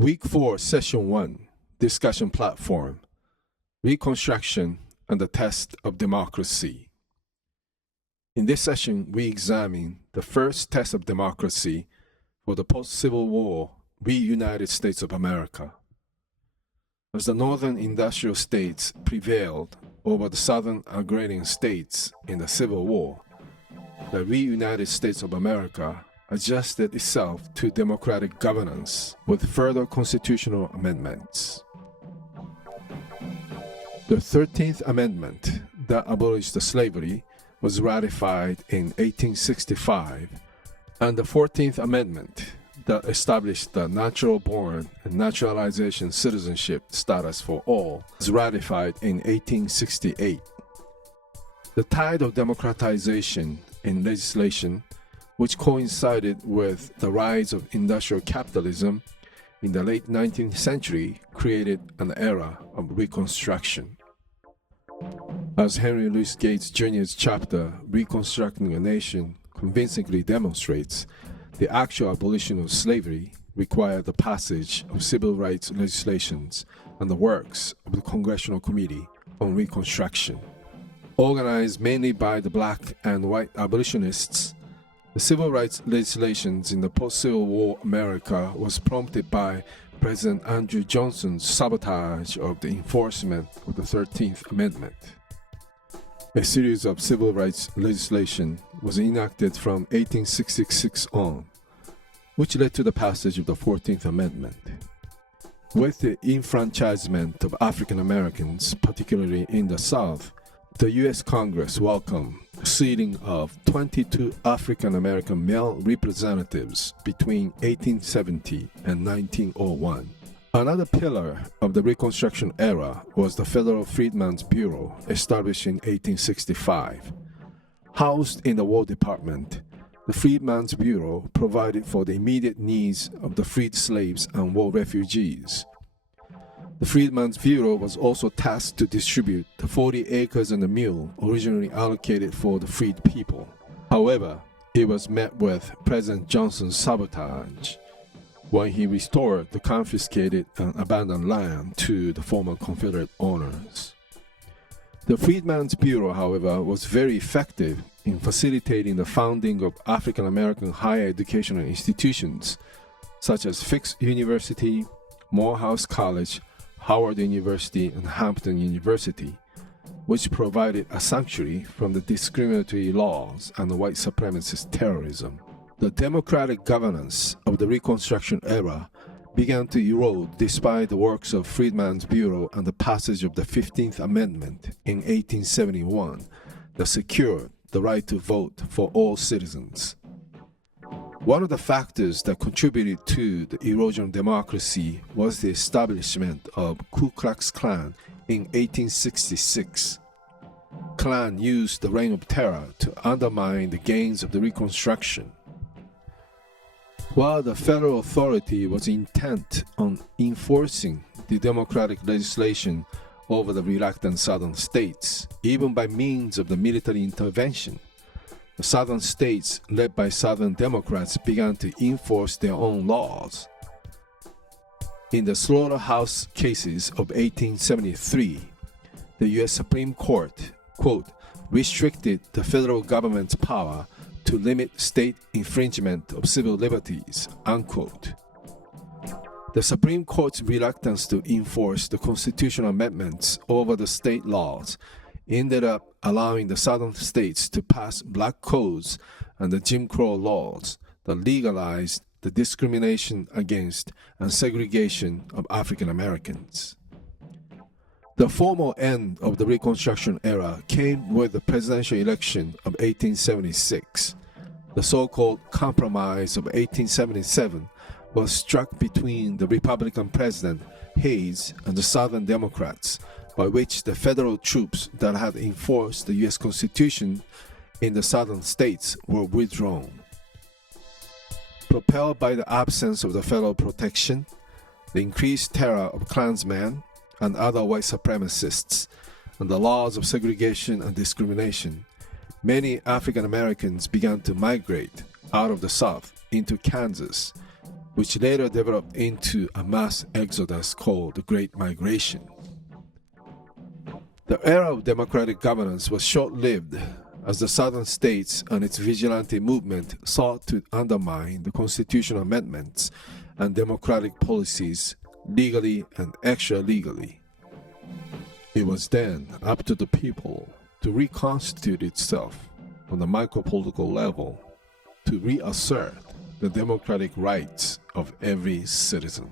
Week 4, Session 1, Discussion Platform, Reconstruction and the Test of Democracy. In this session, we examine the first test of democracy for the post-Civil War reunited States of America. As the northern industrial states prevailed over the southern agrarian states in the Civil War, the reunited States of America adjusted itself to democratic governance with further constitutional amendments. The 13th Amendment that abolished slavery was ratified in 1865, and the 14th Amendment that established the natural-born and naturalization citizenship status for all was ratified in 1868. The tide of democratization in legislation, which coincided with the rise of industrial capitalism in the late 19th century, created an era of Reconstruction. As Henry Louis Gates Jr.'s chapter, Reconstructing a Nation, convincingly demonstrates, the actual abolition of slavery required the passage of civil rights legislations and the works of the Congressional Committee on Reconstruction. Organized mainly by the black and white abolitionists, the civil rights legislations in the post-Civil War America was prompted by President Andrew Johnson's sabotage of the enforcement of the 13th Amendment. A series of civil rights legislation was enacted from 1866 on, which led to the passage of the 14th Amendment. With the enfranchisement of African Americans, particularly in the South, the U.S. Congress welcomed the seating of 22 African American male representatives between 1870 and 1901. Another pillar of the Reconstruction era was the Federal Freedmen's Bureau, established in 1865. Housed in the War Department, the Freedmen's Bureau provided for the immediate needs of the freed slaves and war refugees. The Freedmen's Bureau was also tasked to distribute the 40 acres and a mule originally allocated for the freed people. However, it was met with President Johnson's sabotage when he restored the confiscated and abandoned land to the former Confederate owners. The Freedmen's Bureau, however, was very effective in facilitating the founding of African American higher educational institutions such as Fisk University, Morehouse College, Howard University, and Hampton University, which provided a sanctuary from the discriminatory laws and the white supremacist terrorism. The democratic governance of the Reconstruction era began to erode despite the works of Freedmen's Bureau and the passage of the 15th Amendment in 1871 that secured the right to vote for all citizens. One of the factors that contributed to the erosion of democracy was the establishment of Ku Klux Klan in 1866. Klan used the Reign of Terror to undermine the gains of the Reconstruction. While the federal authority was intent on enforcing the democratic legislation over the reluctant southern states, even by means of the military intervention, the southern states, led by Southern Democrats, began to enforce their own laws. In the slaughterhouse cases of 1873, the U.S. Supreme Court, quote, restricted the federal government's power to limit state infringement of civil liberties, unquote. The Supreme Court's reluctance to enforce the constitutional amendments over the state laws ended up allowing the southern states to pass black codes and the Jim Crow laws that legalized the discrimination against and segregation of African Americans. The formal end of the Reconstruction era came with the presidential election of 1876. The so-called Compromise of 1877 was struck between the Republican President Hayes and the Southern Democrats, by which the federal troops that had enforced the U.S. Constitution in the southern states were withdrawn. Propelled by the absence of the federal protection, the increased terror of Klansmen and other white supremacists, and the laws of segregation and discrimination, many African Americans began to migrate out of the South into Kansas, which later developed into a mass exodus called the Great Migration. The era of democratic governance was short-lived, as the Southern states and its vigilante movement sought to undermine the constitutional amendments and democratic policies legally and extra-legally. It was then up to the people to reconstitute itself on the micropolitical level to reassert the democratic rights of every citizen.